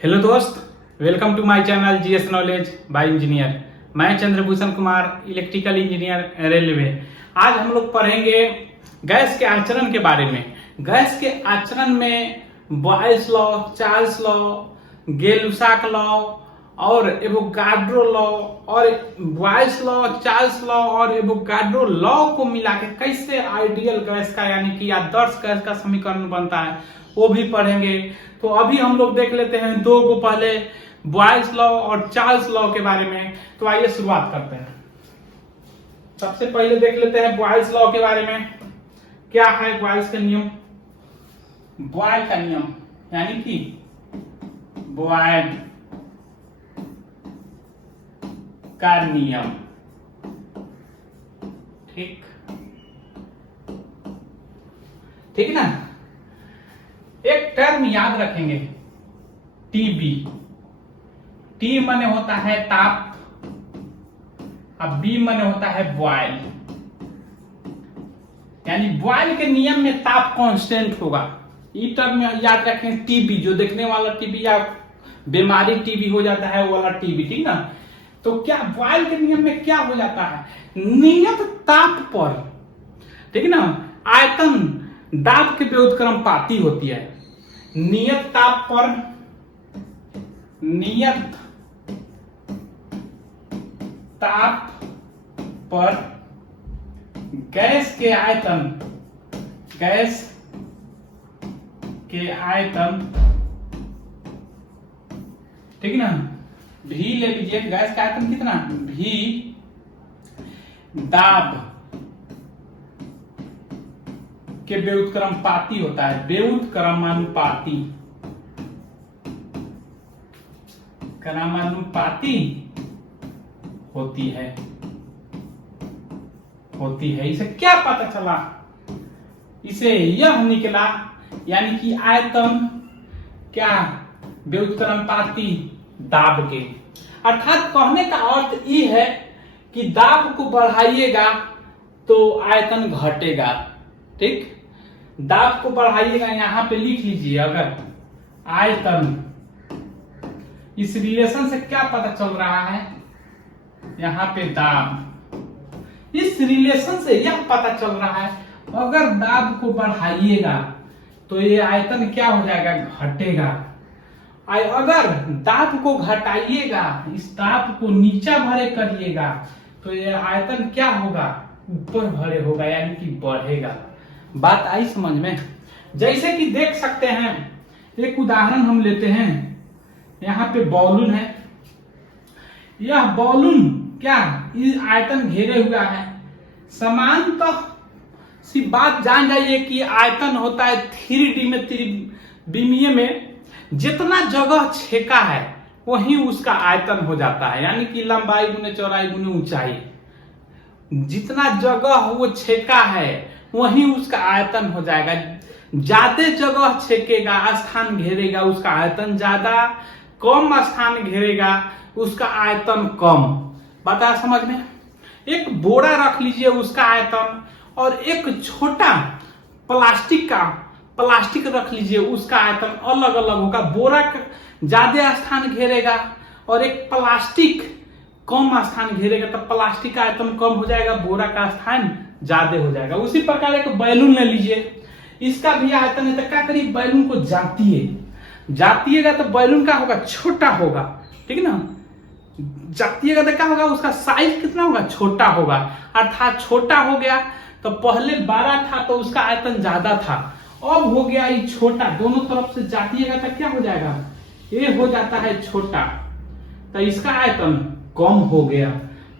Hello दोस्त, welcome to my channel GS knowledge by engineer. मैं Chandrabhushan Kumar, electrical engineer, railway. आज हम लोग पढ़ेंगे गैस के आचरण के बारे में। गैस के आचरण में Boyle's law, Charles law, Gay Lussac law और एवोगाड्रो लॉ और बॉयल्स लॉ, चार्ल्स लॉ और एवोगाड्रो लॉ को मिला के कैसे आइडियल गैस का यानी कि आदर्श गैस का समीकरण बनता है वो भी पढ़ेंगे। तो अभी हम लोग देख लेते हैं दो को, पहले बॉयल्स लॉ और चार्ल्स लॉ के बारे में। तो आइए शुरुआत करते हैं। सबसे पहले देख लेते हैं बॉयल्स लॉ के बारे में। क्या है बॉयल्स का नियम? बॉयल का नियम यानी कि बॉयल का नियम, ठीक है ना। एक टर्म याद रखेंगे, टीबी। टी माने होता है ताप, अब बी माने होता है बॉयल। यानी बॉयल के नियम में ताप कांस्टेंट होगा। ये टर्म याद रखें, टीबी जो देखने वाला टीबी या बीमारी टीबी हो जाता है वो वाला टीबी, ठीक ना। तो क्या बॉयल के नियम में क्या हो जाता है, नियत ताप पर, ठीक है ना, आयतन दाब के व्युत्क्रमपाती होती है। नियत ताप पर, नियत ताप पर गैस के आयतन, गैस के आयतन, ठीक है ना। भी ले लीजिए, गैस का आयतन कितना, भी दाब के व्युत्क्रमपाती होता है। व्युत्क्रमानुपाती, क्रमानुपाती होती है। इसे क्या पता चला? इसे यह निकला यानी कि आयतन क्या, व्युत्क्रमपाती दाब के। अर्थात कहने का अर्थ ये है कि दाब को बढ़ाइएगा तो आयतन घटेगा, ठीक। दाब को बढ़ाइएगा, यहां पे लिख लीजिए, अगर आयतन, इस रिलेशन से क्या पता चल रहा है, यहां पे दाब, इस रिलेशन से यह पता चल रहा है अगर दाब को बढ़ाइएगा तो ये आयतन क्या हो जाएगा, घटेगा। अगर दाब को घटाइएगा, इस दाब को नीचा भरे करिएगा तो ये आयतन क्या होगा, ऊपर भरे होगा यानी कि बढ़ेगा। बात आई समझ में? जैसे कि देख सकते हैं, एक उदाहरण हम लेते हैं। यहाँ पे बॉलून है, यह बॉलून क्या इस आयतन घेरे हुआ है। समानतः सी बात जान जाइए कि आयतन होता है 3D में, त्रिविमीय में जितना जगह छेका है वही उसका आयतन हो जाता है। यानी कि लंबाई गुने चौड़ाई गुने ऊंचाई, जितना जगह वो छेका है वही उसका आयतन हो जाएगा। ज्यादा जगह छेकेगा, स्थान घेरेगा, उसका आयतन ज्यादा, कम स्थान घेरेगा उसका आयतन कम। बता समझ में? एक बोरा रख लीजिए, उसका आयतन, और एक छोटा प्लास्टिक रख लीजिए, उसका आयतन अलग अलग होगा। बोरा ज्यादा स्थान घेरेगा और एक प्लास्टिक कम स्थान घेरेगा, तो प्लास्टिक का आयतन कम हो जाएगा, बोरा का स्थान ज्यादा हो जाएगा। उसी प्रकार एक बैलून ले लीजिए, इसका भी आयतन है, तो क्या करिए, बैलून को जातिएगा तो बैलून का होगा, छोटा होगा, ठीक है ना। जातिएगा तो क्या होगा, उसका साइज कितना होगा, छोटा होगा। अर्थात छोटा हो गया तो पहले बड़ा था तो उसका आयतन ज्यादा था, अब हो गया ये छोटा। दोनों तरफ से जातिएगा तो क्या हो जाएगा, ये हो जाता है छोटा, तो इसका आयतन कम हो गया।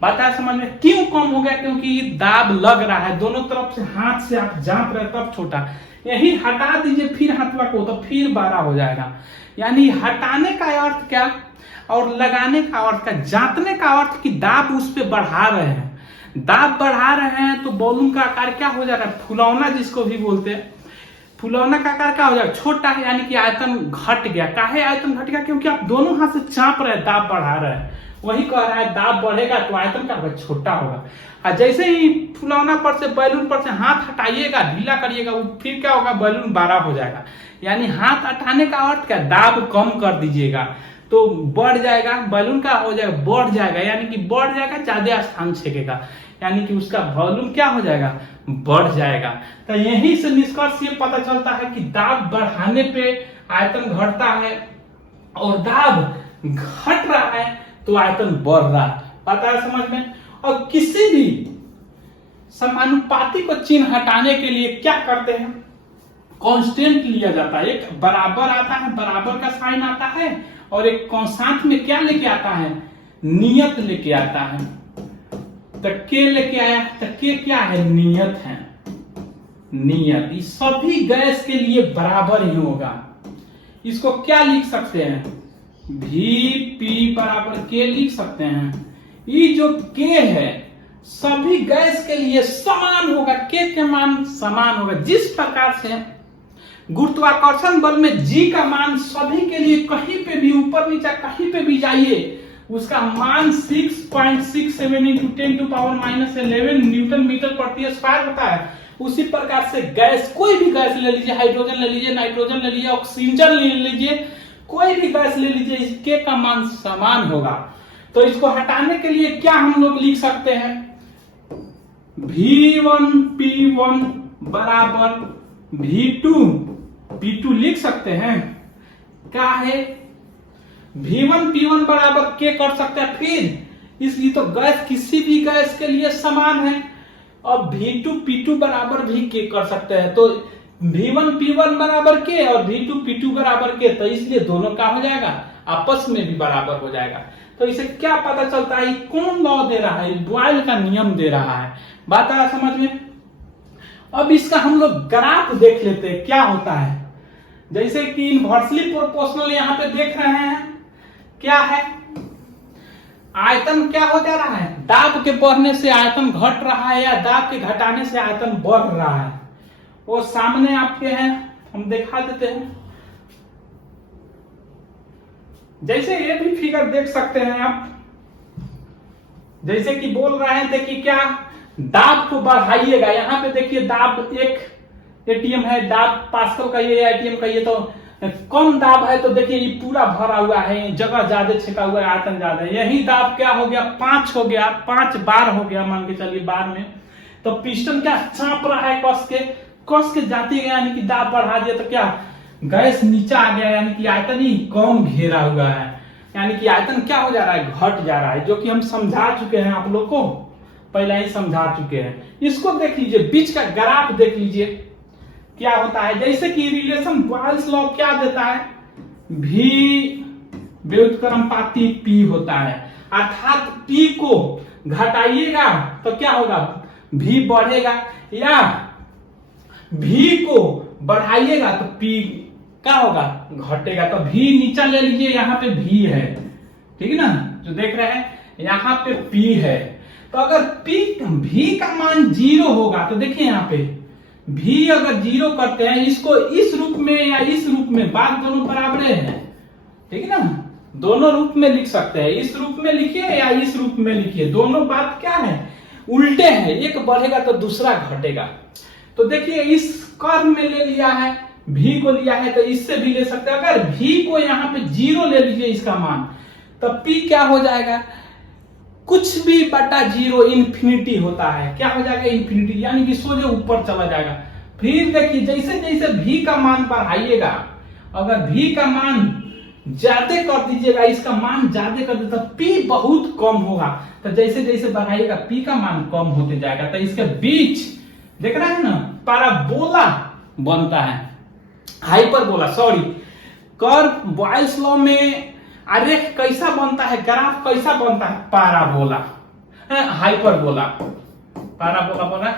बता समझ में? क्यों कम हो गया? क्योंकि ये दाब लग रहा है, दोनों तरफ से हाथ से आप जांप रहे तब छोटा। यही हटा दीजिए फिर हाथवा को तो फिर बड़ा हो जाएगा। यानी हटाने का अर्थ क्या और लगाने का अर्थ क्या, जांचने का अर्थ कि दाब उस पर बढ़ा रहे हैं। दाब बढ़ा रहे हैं तो बॉलून का आकार क्या हो जा रहा है, फुलौना जिसको भी बोलते हैं, फुलौना का आकार क्या हो जाएगा, छोटा है। यानी कि आयतन घट गया। काहे आयतन घट गया? क्योंकि आप दोनों हाथ से चाप रहे हैं, दाब बढ़ा रहे हैं, वही कह रहा है दाब बढ़ेगा तो आयतन क्या होगा, छोटा होगा। और जैसे ही फुलौना पर से बैलून पर से हाथ हटाइएगा, ढीला करिएगा, वो फिर क्या होगा, बैलून बड़ा हो जाएगा। यानी हाथ हटाने का अर्थ क्या, दाब कम कर दीजिएगा तो बढ़ जाएगा, बैलून का हो जाएगा बढ़ जाएगा, यानी कि बढ़ जाएगा, ज्यादा स्थान छेकेगा, यानी कि उसका वॉल्यूम क्या हो जाएगा, बढ़ जाएगा। तो यही से निष्कर्ष ये पता चलता है कि दाब बढ़ाने पे आयतन घटता है और दाब घट रहा है तो आयतन बढ़ रहा है। पता है समझ में। और किसी भी समानुपाती को चिन्ह हटाने के लिए क्या करते हैं, कांस्टेंट लिया जाता है। एक बराबर आता है, बराबर का साइन आता है, और एक साथ में क्या लेके आता है, नियत लेके आता है। तो के लेके आया, तो के क्या है, नियत है, नियत। ये सभी गैस के लिए बराबर ही होगा। इसको क्या लिख सकते हैं, भी पी बराबर के लिख सकते हैं। ये जो के है सभी गैस के लिए समान होगा, के मान समान होगा। जिस प्रकार से गुरुत्वाकर्षण बल में जी का मान सभी के लिए कहीं पे भी ऊपर नीचे कहीं पे भी जाइए उसका मान 6.67 × 10⁻11 न्यूटन मीटर प्रति स्क्वायर होता है, उसी प्रकार से गैस, कोई भी गैस ले लीजिए, हाइड्रोजन ले लीजिए, नाइट्रोजन ले लीजिए, ऑक्सीजन ले लीजिए, कोई भी गैस ले लीजिए, इसके का मान समान होगा। तो इसको हटाने के लिए क्या हम लोग लिख सकते हैं, V1P1 बराबर V2P2 लिख सकते हैं। क्या है, V1P1 बराबर के कर सकते हैं। फिर इसलिए तो गैस किसी भी गैस के लिए समान है, और V2P2 बराबर भी के कर सकते हैं। तो V1P1 बराबर के और V2P2 बराबर के, तो इसलिए दोनों का हो जाएगा, आपस में भी बराबर हो जाएगा। तो इसे क्या पता चलता है, कौन लॉ दे रहा है, बॉयल का नियम दे रहा है। बात आया समझ में। अब इसका हम लोग ग्राफ देख लेते हैं क्या होता है। जैसे कि इनवर्सली प्रोपोर्शनल यहाँ पे देख रहे हैं, क्या है, आयतन क्या हो जा रहा है, दाब के बढ़ने से आयतन घट रहा है या दाब के घटाने से आयतन बढ़ रहा है, वो सामने आपके हैं, हम दिखा देते हैं। जैसे ये भी फिगर देख सकते हैं आप, जैसे कि बोल रहे हैं, देखिए क्या, दाब को बढ़ाइएगा। यहाँ पे देखिए दाब एक एटीएम है, दाब पास्कल का ये एटीएम का ये, तो कम दाब है तो देखिए ये पूरा भरा हुआ है, जगह ज्यादा छिका हुआ है, आयतन ज्यादा है। यही दाब क्या हो गया, 5 हो गया, 5 बार हो गया, मान के चलिए बार में, तो पिस्टन क्या चाप रहा है, कस के जाती है, यानी कि दाब बढ़ा दिया तो क्या, गैस नीचे आ गया, यानी कि आयतन ही कम घेरा हुआ है, यानी कि आयतन क्या हो जा रहा है, घट जा रहा है, जो कि हम समझा चुके हैं, आप लोग को पहले ही समझा चुके हैं। इसको देख लीजिए, बीच का ग्राफ देख लीजिए क्या होता है। जैसे कि रिलेशन बॉयल्स लॉ क्या देता है, भी व्युत्क्रमपाती P होता है, अर्थात P को घटाइएगा तो क्या होगा, V बढ़ेगा, या V को बढ़ाइएगा तो P क्या होगा, घटेगा। तो V नीचा ले लीजिए, यहाँ पे V है, ठीक है ना, जो देख रहे हैं यहाँ पे P है। तो अगर V का मान 0 होगा तो देखिए यहाँ पे V अगर 0 करते हैं, इसको इस रूप में या इस रूप में, बात दोनों बराबर है, ठीक है ना, दोनों रूप में लिख सकते हैं, इस रूप में लिखिए या इस रूप में लिखिए, दोनों बात क्या है, उल्टे हैं, एक बढ़ेगा तो दूसरा घटेगा। तो देखिए इस कर्व में ले लिया है, V को लिया है, तो इससे भी ले सकते हैं। अगर V को यहाँ पे 0 ले लीजिए इसका मान, तो P क्या हो जाएगा, कुछ भी बटा 0 इंफिनिटी होता है, क्या हो जाएगा, इंफिनिटी, यानी कि सोझे ऊपर चला जाएगा। फिर देखिए जैसे जैसे V का मान बढ़ाइएगा, अगर V का मान ज्यादा कर दीजिएगा, इसका मान ज्यादा कर दे तो P बहुत कम होगा, तो जैसे जैसे बढ़ाइएगा P का मान कम होते जाएगा। तो इसके बीच देख रहे हैं ना, पैराबोला बनता है, hyperbola, sorry, curve Boyle's law में आरेख कैसा बनता है, ग्राफ कैसा बनता है, पैराबोला, हाइपरबोला, पैराबोला बोला,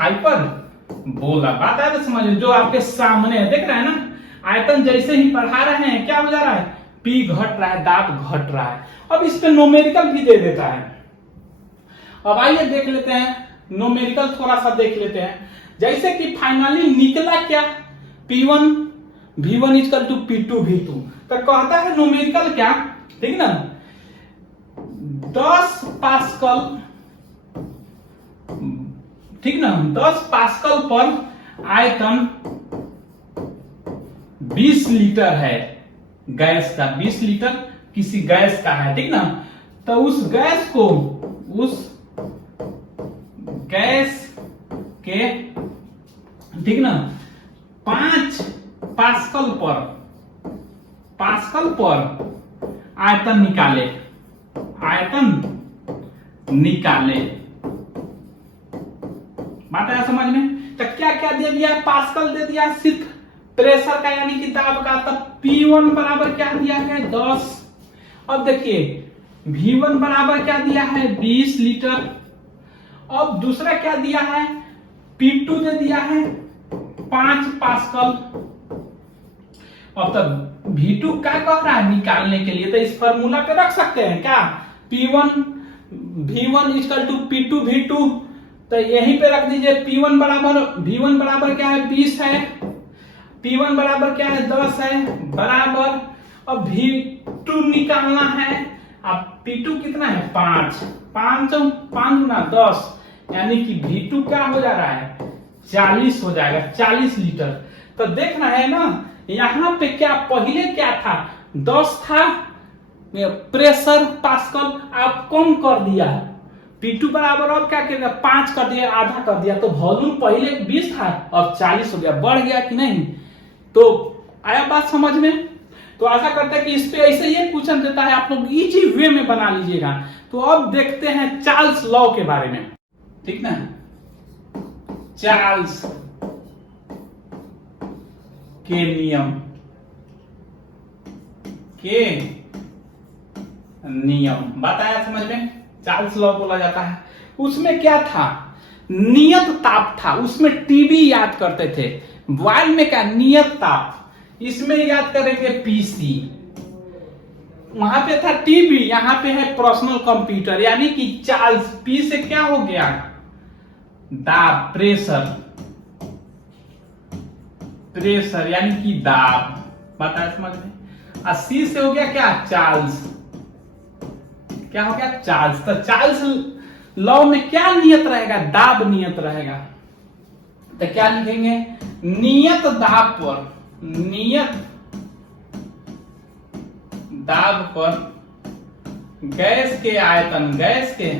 हाइपरबोला। बात आया तो समझ, जो आपके सामने है, देख रहे हैं ना, आयतन जैसे ही बढ़ा रहे हैं क्या हो जा रहा है, P घट रहा है, दाब घट रहा है। अब इस पे नोमेरिकल भी दे देता है। अब आइए देख लेते हैं, नोमेरिकल थोड़ा सा देख लेते हैं। जैसे कि फाइनली निकला क्या, P1 V1 equal to P2 V2, तो कहता है नोमेरिकल क्या, ठीक ना, 10 पास्कल, ठीक ना, 10 पास्कल पर आयतन 20 लीटर है गैस का, 20 लीटर किसी गैस का है, ठीक ना। तो उस गैस को, उस गैस के, ठीक ना, 5 पास्कल पर आयतन निकाले, आयतन निकाले। बात आया समझ में? तो क्या क्या दे दिया? पास्कल दे दिया सिर्फ प्रेशर का यानी कि दाब का। तब P1 बराबर क्या दिया है? 10। अब देखिए V1 बराबर क्या दिया है? 20 लीटर। अब दूसरा क्या दिया है? P2 दे दिया है 5 पास्कल। अब तक V2 क्या कह रहा है निकालने के लिए? तो इस फॉर्मूला पे रख सकते हैं क्या? P1 V1 equal to P2 V2। तो यहीं पे रख दीजिए। P1 बराबर V1 बराबर क्या है? 20 है। P1 बराबर क्या है? 10 है बराबर। अब V2 निकालना है। अब P2 कितना है? 5 गुना 10 यानी कि V2 क्या हो जा रहा है? 40 हो जाएगा, 40 लीटर। तो देखना है ना यहां पे क्या पहले क्या था? 10 था प्रेशर पास्कल, आप कम कर दिया। P2 बराबर अब क्या किया? 5 कर दिया, आधा कर दिया। तो वॉल्यूम पहले 20 था अब 40 हो गया। बढ़ गया कि नहीं? तो आया बात समझ में? तो आशा करते हैं कि इस पे ऐसे ही क्वेश्चन देता है, आप लोग इजी वे में बना लीजिएगा। तो अब देखते हैं चार्ल्स लॉ के बारे में, ठीक ना। चार्ल्स के नियम बात आया समझ में? चार्ल्स लॉ बोला जाता है। उसमें क्या था? नियत ताप था। उसमें टीबी याद करते थे। बॉयल में क्या? नियत ताप। इसमें याद करेंगे पीसी। वहां पे था टीबी, यहां पे है पर्सनल कंप्यूटर। यानी कि चार्ल्स पी से क्या हो गया? दाब, प्रेशर यानी कि दाब। बताया समझ में? और सी से हो गया क्या? चार्ल्स। क्या हो गया? चार्ल्स। तो चार्ल्स लॉ में क्या नियत रहेगा? दाब नियत रहेगा। तो क्या लिखेंगे? नियत दाब पर, नियत दाब पर गैस के आयतन, गैस के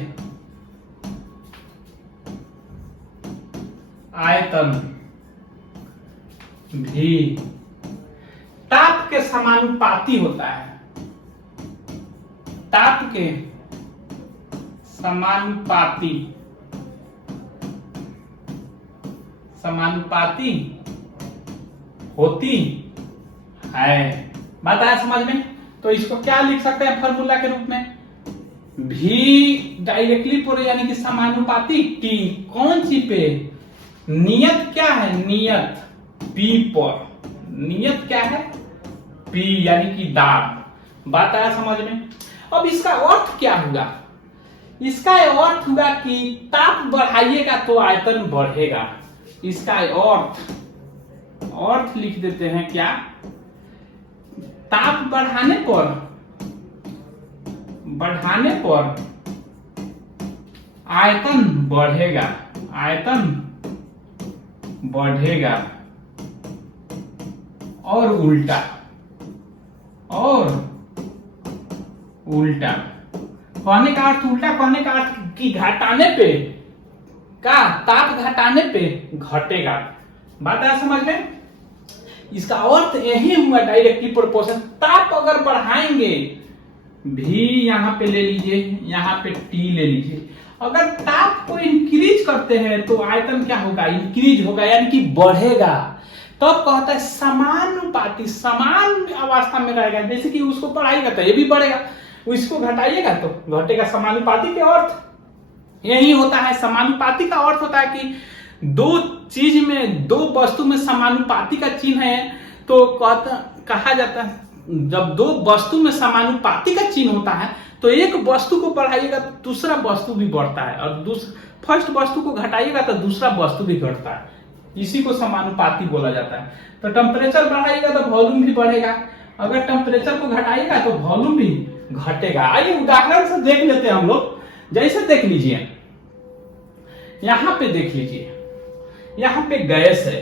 आयतन भी ताप के समानुपाती होता है। ताप के समानुपाती होती है। बात आया समझ में? तो इसको क्या लिख सकते हैं फॉर्मूला के रूप में? भी डायरेक्टली पर यानी कि समानुपाती टी कौन सी पे? नियत क्या है? नियत पी पर। नियत क्या है? पी यानी कि दाब। बात आया समझ में? अब इसका अर्थ क्या हुआ? इसका अर्थ हुआ कि ताप बढ़ाइएगा तो आयतन बढ़ेगा। इसका अर्थ लिख देते हैं क्या? ताप बढ़ाने पर आयतन बढ़ेगा, आयतन बढ़ेगा। और उल्टा कहने का अर्थ, उल्टा कहने का अर्थ कि घटाने पे का, ताप घटाने पे घटेगा। बात आया समझ में? इसका अर्थ यही हुआ डायरेक्टली प्रोपोर्शन। ताप अगर बढ़ाएंगे, भी यहां पे ले लीजिए, यहां पे टी ले लीजिए। अगर ताप को इंक्रीज करते हैं तो आयतन क्या होगा? इंक्रीज होगा यानी कि बढ़ेगा। तब तो कहता है समानुपाती, समान अवस्था में रहेगा। जैसे कि उसको बढ़ाइएगा तो ये भी बढ़ेगा, इसको घटाइएगा तो घटेगा। समानुपाती के अर्थ यही होता है। समानुपाती का अर्थ होता है कि दो चीज में, दो वस्तु में समानुपाती का चिन्ह है तो कहा जाता है। जब दो वस्तु में समानुपाती का चिन्ह होता है तो एक वस्तु को बढ़ाइएगा तो दूसरा वस्तु भी बढ़ता है, और फर्स्ट वस्तु को घटाइएगा तो दूसरा वस्तु भी घटता है। इसी को समानुपाती बोला जाता है। तो टेम्परेचर बढ़ाइएगा तो वॉल्यूम भी बढ़ेगा, अगर टेम्परेचर को घटाएगा तो वॉल्यूम भी घटेगा। आइए उदाहरण से देख लेते हैं हम लोग। जैसे देख लीजिए, यहां पे देख लीजिए, यहां पे गैस है,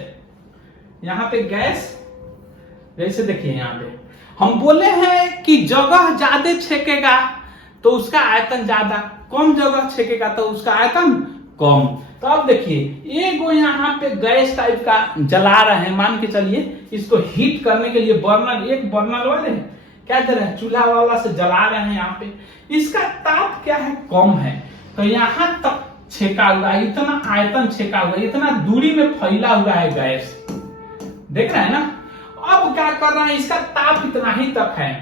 यहां पे गैस, जैसे देखिए यहां पे हम बोले हैं कि जगह ज्यादा छेकेगा तो उसका आयतन ज्यादा, कम जगह छेकेगा तो उसका आयतन कम। तो अब देखिए एगो यहाँ पे गैस टाइप का जला रहे हैं, मान के चलिए इसको हीट करने के लिए बर्नर, एक बर्नर वाले क्या दे रहे हैं, चूल्हा वाला से जला रहे हैं। यहाँ पे इसका ताप क्या है, कम है, तो यहाँ तक छेका हुआ है, इतना आयतन छेका हुआ है, इतना दूरी में फैला हुआ है गैस, देख रहे हैं ना। अब क्या कर रहा है, इसका ताप इतना ही तक है,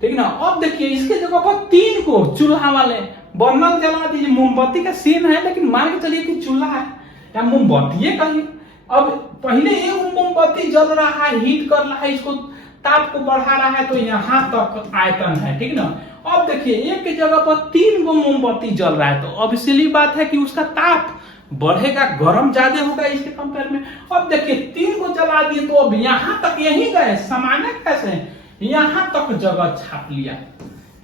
ठीक ना। अब देखिए इसके जगह पर 3 को चूल्हा वाले बर्नर जला दीजिए, मोमबत्ती का सीन है लेकिन मान के चलिए कि चूल्हा है या मोमबत्ती है कहीं। अब पहले ये मोमबत्ती जल रहा है, हीट कर रहा है, इसको ताप को बढ़ा रहा है, तो यहाँ तक आयतन है, ठीक ना। अब देखिए एक की जगह पर 3 गो मोमबत्ती जल रहा है, तो ऑब्वियसली बात है कि उसका ताप बढ़ेगा, गर्म ज्यादा होगा इसके कंपेयर में। अब देखिए 3 को जला दिए तो अब यहाँ तक यही गए, सामान्य कैसे यहाँ तक जगह छाप लिया,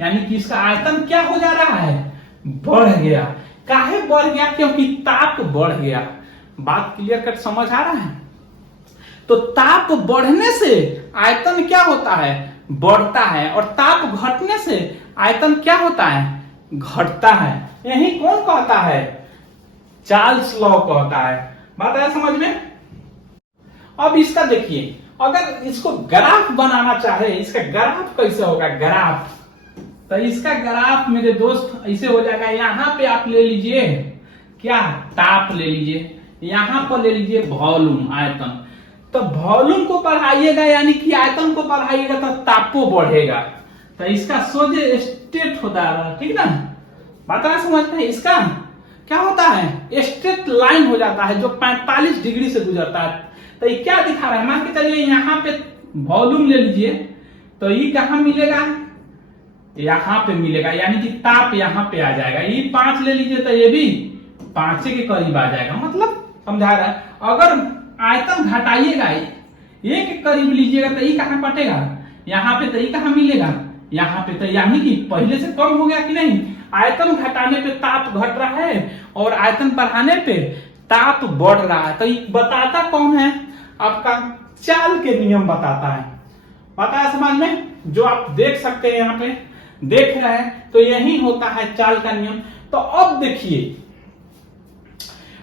यानी कि इसका आयतन क्या हो जा रहा है, बढ़ गया। काहे बढ़ गया, क्योंकि ताप बढ़ गया। बात क्लियर कट समझ आ रहा है। तो ताप बढ़ने से आयतन क्या होता है, बढ़ता है, और ताप घटने से आयतन क्या होता है, घटता है। यही कौन कहता है, चार्ल्स लॉ कहता है। बात आया समझ में। अब इसका देखिए, अगर इसको ग्राफ बनाना चाहे, इसका ग्राफ कैसे होगा, ग्राफ, तो इसका ग्राफ मेरे दोस्त ऐसे हो जाएगा। यहां पे आप ले लीजिए क्या, ताप ले लीजिए, यहां पर ले लीजिए वॉल्यूम, आयतन। तो वॉल्यूम को बढ़ाइएगा यानी कि आयतन को बढ़ाइएगा तो तापो बढ़ेगा, तो इसका सोझे स्ट्रेट होता है, ठीक ना। बात समझते हैं। इसका क्या होता है, स्ट्रेट लाइन हो जाता है जो 45 डिग्री से गुजरता है। तो ये क्या दिखा रहा है, मान के चलिए यहाँ पे वॉल्यूम ले लीजिए, तो ये कहाँ मिलेगा, यहाँ पे मिलेगा, यानी कि ताप यहाँ पे आ जाएगा। ये 5 ले लीजिए तो ये भी 5 के करीब आ जाएगा, मतलब समझा रहा है। अगर आयतन घटाइएगा, ये के करीब लीजिएगा तो ये कहाँ कटेगा, यहाँ पे, तो ये कहाँ मिलेगा, यहाँ पे, तो यानी कि पहले से कम हो गया कि नहीं। आयतन घटाने पे ताप घट रहा है और आयतन बढ़ाने पे ताप बढ़ रहा है। तो ये बताता कौन है, आपका चाल के नियम बताता है। पता है समझ में, जो आप देख सकते हैं यहाँ पे देख रहे हैं, तो यही होता है चाल का नियम। तो अब देखिए,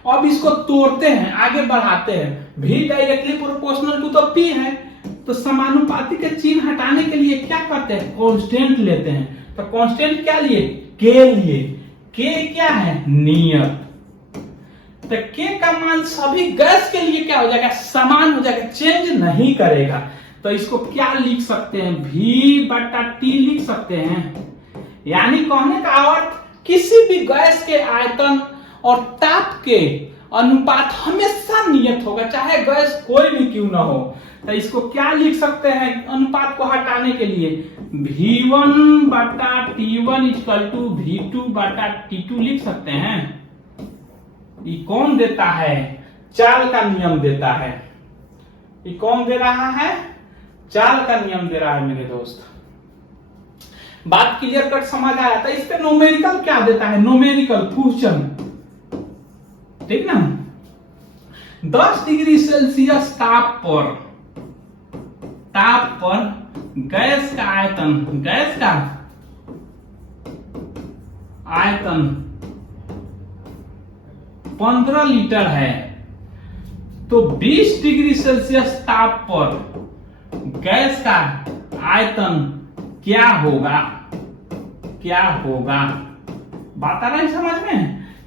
अब इसको तोड़ते हैं, आगे बढ़ाते हैं। v directly proportional to the p है, तो समानुपाती के चिन्ह हटाने के लिए क्या करते हैं, कांस्टेंट लेते हैं। तो कांस्टेंट क्या लिए, k लिए। k क्या है, नियत। तो k का मान सभी गैस के लिए क्या हो जाएगा, समान हो जाएगा, चेंज नहीं करेगा। तो इसको क्या लिख सकते हैं, v/t लिख सकते हैं। यानी कहने का अर्थ, किसी भी गैस के आयतन और ताप के अनुपात हमेशा नियत होगा, चाहे गैस कोई भी क्यों ना हो। तो इसको क्या लिख सकते हैं, अनुपात को हटाने के लिए v1/t1 = v2/t2 लिख सकते हैं। ये कौन देता है, चाल का नियम देता है। ये कौन दे रहा है, चाल का नियम दे रहा है मेरे दोस्त। बात क्लियर कट समझ आया। तो इस पे न्यूमेरिकल क्या देता है, न्यूमेरिकल क्वेश्चन, ठीक ना। 10 डिग्री सेल्सियस ताप पर गैस का आयतन, गैस का आयतन 15 लीटर है, तो 20 डिग्री सेल्सियस ताप पर गैस का आयतन क्या होगा, क्या होगा। बात आ रहा है समझ में।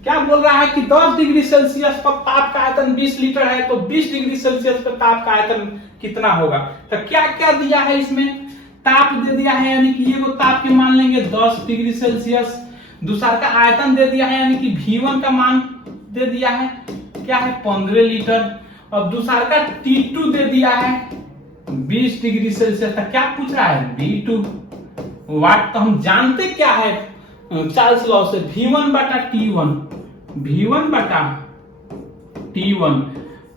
क्या बोल रहा है कि 10 डिग्री सेल्सियस पर ताप का आयतन 20 लीटर है, तो 20 डिग्री सेल्सियस पर ताप का आयतन कितना होगा। तो क्या क्या दिया है इसमें, ताप दे दिया है, यानी कि ये वो ताप के मान लेंगे 10 डिग्री सेल्सियस। दूसरा का आयतन दे दिया है, यानी कि V1 का मान दे दिया है, क्या है 15 लीटर। और दूसरा का T2 दे दिया है 20 डिग्री सेल्सियस। क्या पूछ रहा है, V2 वाट। तो हम जानते क्या है चार्ल्स लॉ से, V1/T1, V1/T1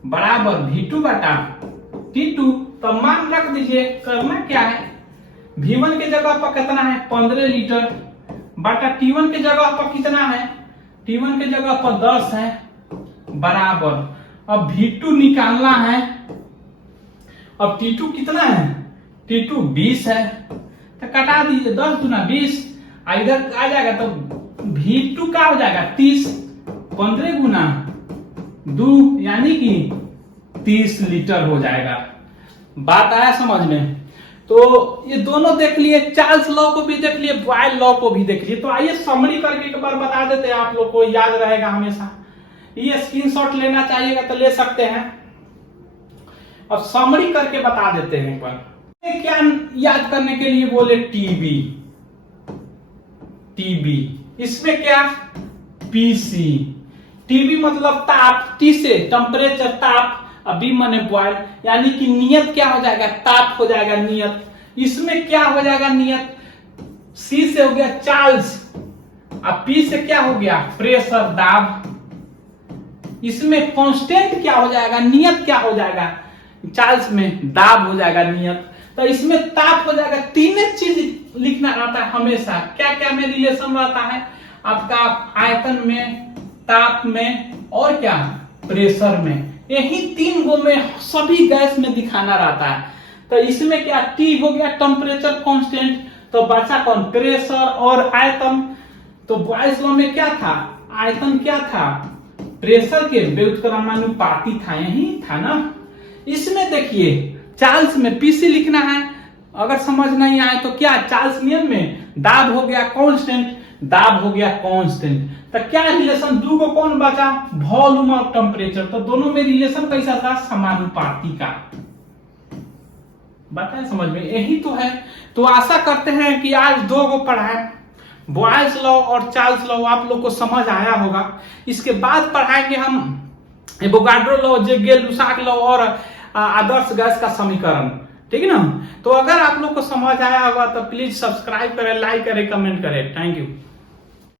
बराबर V2/T2। तो मान रख दीजिए, करना क्या है, V1 के जगह पर कितना है 15 लीटर बटा T1 के जगह पर कितना है, T1 के जगह पर 10 है बराबर। अब V2 निकालना है, अब T2 कितना है, T2 20 है, तो कटा दीजिए 10 गुना 20, इधर आ जाएगा तो V2 का हो जाएगा 30, 15 गुना 2 यानी कि 30 लीटर हो जाएगा। बात आया समझ में? तो ये दोनों देख लिए, चार्ल्स लॉ को भी देख लिए, बॉयल लॉ को भी देख लिए। तो आइए समरी करके एक बार बता देते हैं, आप लोग को याद रहेगा हमेशा। ये स्क्रीनशॉट लेना चाहिएगा तो ले सकते हैं। अब समरी करके बता देते हैं एक बार। क्या याद करने के लिए बोले टीबी, टीबी इसमें क्या पीसी, टीबी मतलब ताप, टी से टेम्परेचर ताप, अभी मने बॉयल यानी कि नियत क्या हो जाएगा ताप हो जाएगा नियत। इसमें क्या हो जाएगा नियत, सी से हो गया चार्ल्स, अब पी से क्या हो गया प्रेशर दाब। इसमें कांस्टेंट क्या हो जाएगा नियत क्या हो जाएगा, चार्ल्स में दाब हो जाएगा नियत। तो इसमें ताप हो जाएगा। तीन चीज लिखना रहता है हमेशा, क्या क्या में रिलेशन रहता है आपका, आयतन में, ताप में और क्या प्रेशर में। यही तीन गो में सभी गैस में दिखाना रहता है। तो इसमें क्या टी हो गया टेम्परेचर कांस्टेंट, तो बचा कौन प्रेशर और आयतन। तो बॉयल्स लॉ में क्या था, आयतन क्या था प्रेशर के व्युत्क्रमानुपाती था, यही था ना। इसमें देखिए चार्ल्स में पीसी लिखना है, अगर समझ नहीं आए तो क्या चार्ल्स नियम में दाब हो गया कांस्टेंट, दाब हो गया कांस्टेंट। तो क्या रिलेशन दो को कौन बचा वॉल्यूम और टेम्परेचर, तो दोनों में रिलेशन कैसा था समानुपाती का। बताए समझ में, यही तो है। तो आशा करते हैं कि आज दो को पढ़ाए, बॉयल्स लॉ और चार्ल्स लॉ आप लोग को समझ आया होगा। इसके बाद पढ़ाएंगे हम एवोगाड्रो लॉ, जे गेल-लुसाक लॉ और आदर्श गैस का समीकरण, ठीक है ना। तो अगर आप लोग को समझ आया होगा तो प्लीज सब्सक्राइब करें, लाइक करें, कमेंट करें। Thank you.